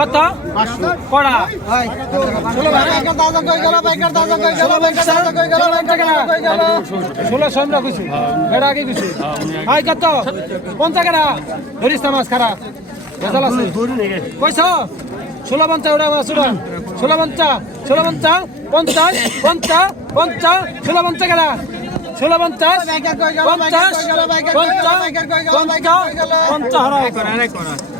কত কড়া ষোলো সন্ধ্যা কিছু এটা আগে কিছু হাই কত পঞ্চা কেনা ধরিস মাছ খারা ভেজাল আছে কইছ ষোলো পঞ্চা ওটা ষোলো ষোলো পঞ্চা ষোলো পঞ্চা পঞ্চাশ পঞ্চা পঞ্চা ষোলো পঞ্চা কেনা ষোলো পঞ্চাশ পঞ্চাশ পঞ্চা পঞ্চা পঞ্চা হরাই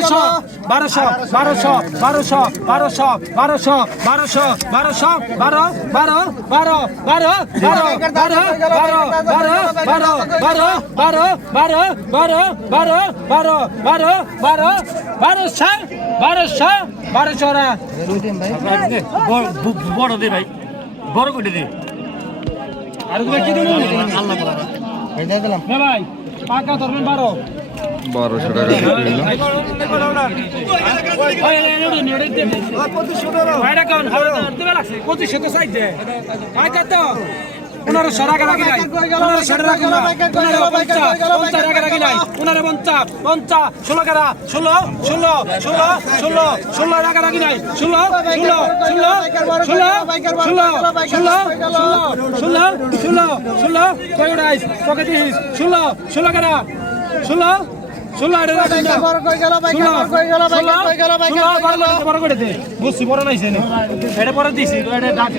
বারোশো বারোশো বারোশো বারোশো বারোশো বারোশো বারোশো বারোশো বারোশো বারো বারো বারো বারো বারো বারো বারো বারো বারো বারো বারো বারো বারো বারো বারো বারো বারো বারোশো বারোশো বারোশো রা বড় দে ভাই বড় করে দে আর তুমি কি দেবো ভাই পাকা ধরবেন বারো বারোশো টাকা পঁচিশশো টাকা পঁচিশশো তো সাইজ পনেরোশো টাকা রাখি নাই পনেরোশো রাখি নাই পনেরো পঞ্চাশ পঞ্চাশ টাকা রাখি নাই পনেরো পঞ্চাশ পঞ্চাশ ষোলো টাকা ষোলো ষোলো ষোলো ষোলো ষোলো টাকা রাখি নাই ষোলো ষোলো ষোলো ষোলো ষোলো ষোলো ষোলো ষোলো ষোলো পকেট ষোলো ষোলো টাকা ষোলো ষোলো না করে দে বুঝছি বড় নাইছে এটা পরে দিছি এটা ডাকি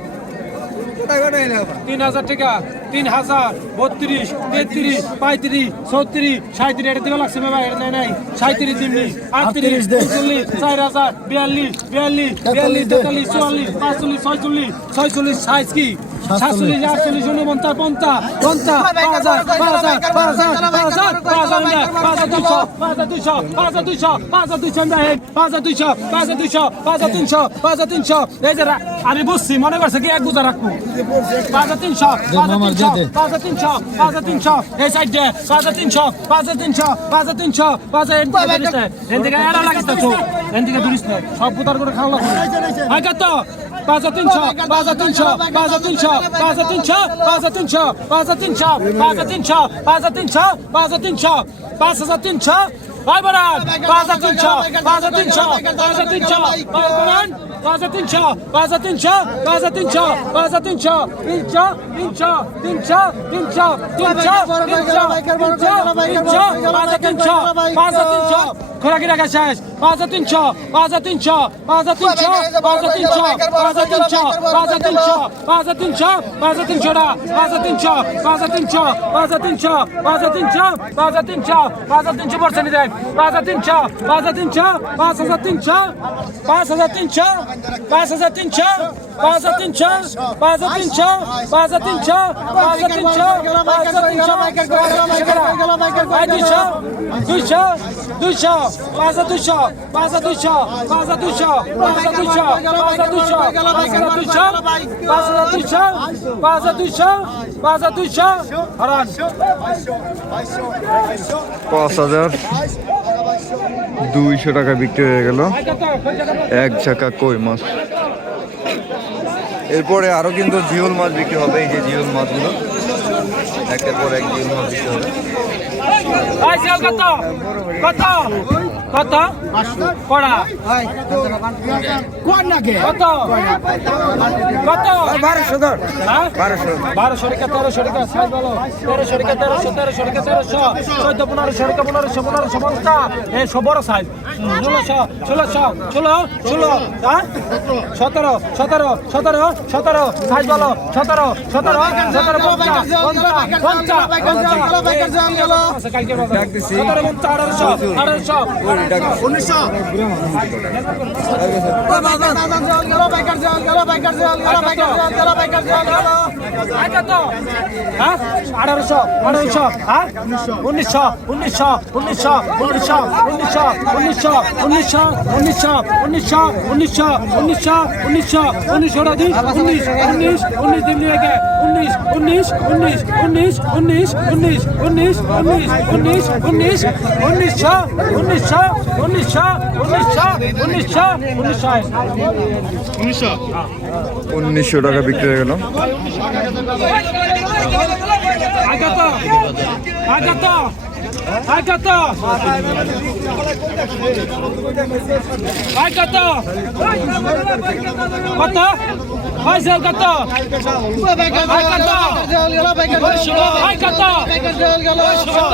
তিন হাজার টাকা তিন হাজার বত্রিশ তেত্রিশ পঁয়ত্রিশ ছত্রিশ সাঁত্রিশ এটা দেওয়া লাগছে বাবা এটা নাই নাই সাঁত্রিশ দিমনি আটত্রিশ চল্লিশ চার হাজার বিয়াল্লিশ বিয়াল্লিশ বিয়াল্লিশ তেতাল্লিশ চুয়াল্লিশ পাঁচচল্লিশ ছয়চল্লিশ ছয়চল্লিশ সাইজ কি? সাতচল্লিশ আটচল্লিশ উনপঞ্চাশ পঞ্চাশ পঞ্চাশ পাঁচ হাজার পাঁচ হাজার পাঁচ হাজার পাঁচ হাজার পাঁচ হাজার পাঁচ হাজার দুইশো পাঁচ হাজার দুইশো পাঁচ হাজার দুইশো পাঁচ হাজার দুইশো পাঁচ হাজার দুইশো পাঁচ হাজার দুইশো পাঁচ হাজার তিনশো পাঁচ হাজার তিনশো এই যে আমি বুঝছি মনে করছে কি এক গুজা রাখব পাঁচ হাজার তিনশো পাঁচ হাজার তিনশো পাঁচ হাজার তিনশো পাঁচ হাজার তিনশো এই সাইড দিয়ে পাঁচ হাজার তিনশো পাঁচ হাজার তিনশো পাঁচ হাজার তিনশো পাঁচ হাজার এদিকে এরা লাগিস তো এদিকে ধরিস সব পুতার করে খাওয়া লাগবে আয় কত পাঁচ তিনশো পাঁচ তিনশো পাঁচ তিনশো পাঁচ তিনশো পাঁচ তিনশো পাঁচ তিনশো পাঁচ তিনশো পাঁচ তিনশো পাঁচ তিনশো পাঁচ হাজার তিনশো ভাই বরান পাঁচ তিনশো পাঁচ তিনশো পাঁচ তিনশো ভাই বরান পাঁচ তিনশো পাঁচ তিনশো পাঁচ তিনশো পাঁচ তিনশো তিনশো তিনশো তিনশো তিনশো তিনশো তিনশো তিনশো পাঁচ তিনশো পাঁচ তিনশো খোরাকি রাখা শেষ পাঁচ হাজার তিনশো পাঁচ হাজার তিনশো পাঁচ হাজার তিনশো পাঁচ হাজার তিনশো পাঁচ হাজার তিনশো পাঁচ হাজার তিনশো পাঁচ হাজার তিনশো পাঁচ হাজার তিনশো টা পাঁচ হাজার তিনশো পাঁচ হাজার তিনশো পাঁচ হাজার তিনশো পাঁচ হাজার তিনশো পাঁচ হাজার তিনশো পাঁচ হাজার তিনশো পার্সেন্ট দেন পাঁচ হাজার তিনশো পাঁচ হাজার তিনশো পাঁচ হাজার তিনশো পাঁচ হাজার তিনশো পাঁচ হাজার তিনশো পাঁচ হাজার তিনশো পাঁচ হাজার তিনশো পাঁচ হাজার তিনশো পাঁচ হাজার তিনশো পাঁচ হাজার তিনশো দুইশো দুইশো দুইশো পাঁচ দুইশো পাঁচ দুইশো পাঁচ দুইশো পাঁচ দুইশো পাঁচ দুইশো পাঁচ দুইশো পাঁচ দুইশো পাঁচ দুইশো পাঁচ দুইশো হরান। পাঁচ হাজার দুইশো টাকা বিক্রি হয়ে গেল। এক ঝাঁকা কই মাছ? এরপরে আরও কিন্তু জিওল মাছ বিক্রি হবে, এই যে জিওল মাছগুলো। একের পর এক হবে। চাল কত? কত? কত? কড়া কত? কত? বারোশো ধর। হ্যাঁ? বারোশো। বারোশো টাকা তেরোশো টাকা সাইজ বলো। তেরোশো টাকা তেরোশো তেরোশো টাকা তেরোশো। চোদ্দ পনেরোশো টাকা পনেরোশো পনেরোশো পঞ্চাশ। এই সব বড় সাইজ। ষোলোশো ষোলোশো ষোলো ষোলো। হ্যাঁ? সতেরো সতেরো সতেরো সতেরো। সাইজ বলো। সতেরো সতেরো সতেরো আঠারোশো আঠারোশো উনিশশো হ্যাঁ হ্যাঁ উনিশশো উনিশশো উনিশশো উনিশশো উনিশশো উনিশশো উনিশশো উনিশশো উনিশশো উনিশশো উনিশশো উনিশশো উনিশশো রাজি উনিশ উনিশ উনিশ দিন নিয়ে উনিশ উনিশ উনিশ উনিশ উনিশ উনিশ উনিশ উনিশ উনিশ উনিশ উনিশশো উনিশশো উনিশশো উনিশশো উনিশশো উনিশশো উনিশশো টাকা বিক্রি হয়ে গেল আগত আগত ভাই কত ভাই কত কত ভাই সেল কত ভাই কত ভাই কত ভাই কত ভাই কত ভাই কত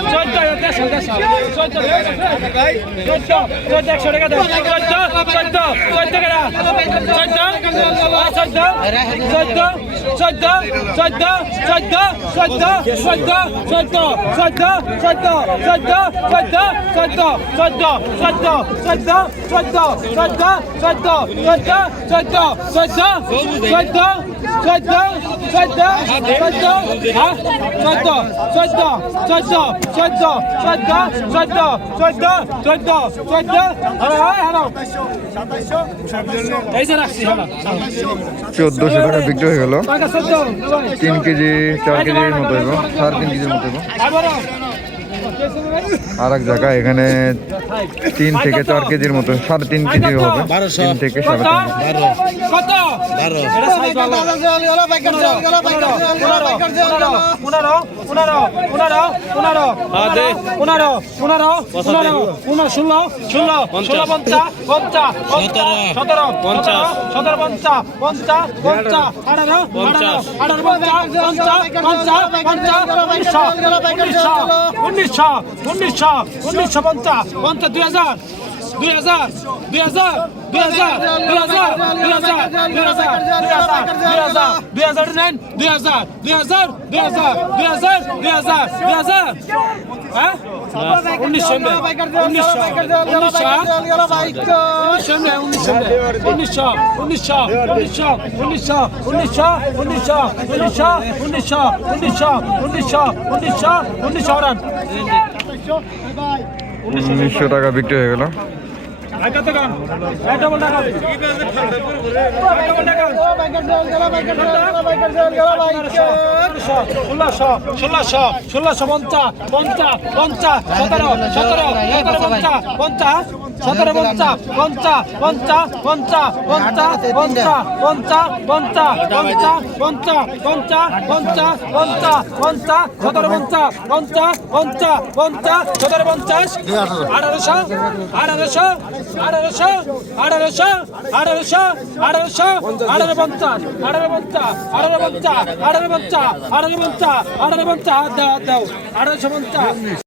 চৈধ্য চৈধ্য চৈধ্য চৈধ্য চোদ্দ চোদ্দ চোদ্দ চোদ্দ চোদ্দশো টাকা বিক্রি হয়ে গেল। তিন কেজি চার কেজির মতো সাড়ে তিন কেজির মতো এবং আর এক জায়গায় এখানে তিন থেকে চার কেজির মতো সাড়ে তিন কেজি হবে। তিন থেকে সাড়ে তিন উনিশশো উনিশশো পঞ্চা পঞ্চা দুই হাজার দুই হাজার দুই হাজার দুই হাজার দুই হাজার দুই হাজার দুই হাজার দুই হাজার দুই হাজার নাইন দুই হাজার দুই হাজার দুই হাজার দুই হাজার দুই হাজার দুই হাজার হ্যাঁ উনিশশো উনিশশো উনিশশো উনিশশো উনিশশো উনিশশো উনিশশো উনিশশো উনিশশো উনিশশো উনিশশো উনিশশো উনিশশো উনিশশো উনিশশো রান উনিশশো টাকা বিক্রি হয়ে গেল। ষোলোশো পঞ্চাশ পঞ্চাশ পঞ্চাশ সতেরো সতেরো পঞ্চাশ পঞ্চাশ। সতেরো পঞ্চা পঞ্চা পঞ্চা পঞ্চা পঞ্চা পঞ্চা পঞ্চা পঞ্চা পঞ্চা পঞ্চা পঞ্চা পঞ্চা পঞ্চা পঞ্চা সতেরো পঞ্চা পঞ্চা পঞ্চা পঞ্চা সতেরো পঞ্চাশ আঠারোশো আঠারোশো আঠারোশো আঠারোশো আঠারোশো আঠারোশো আঠারো পঞ্চাশ আঠারো পঞ্চাশ আঠারো পঞ্চাশ আঠারো পঞ্চাশ আঠারো পঞ্চাশ আঠারো পঞ্চাশ দাও দাও আঠারোশো পঞ্চাশ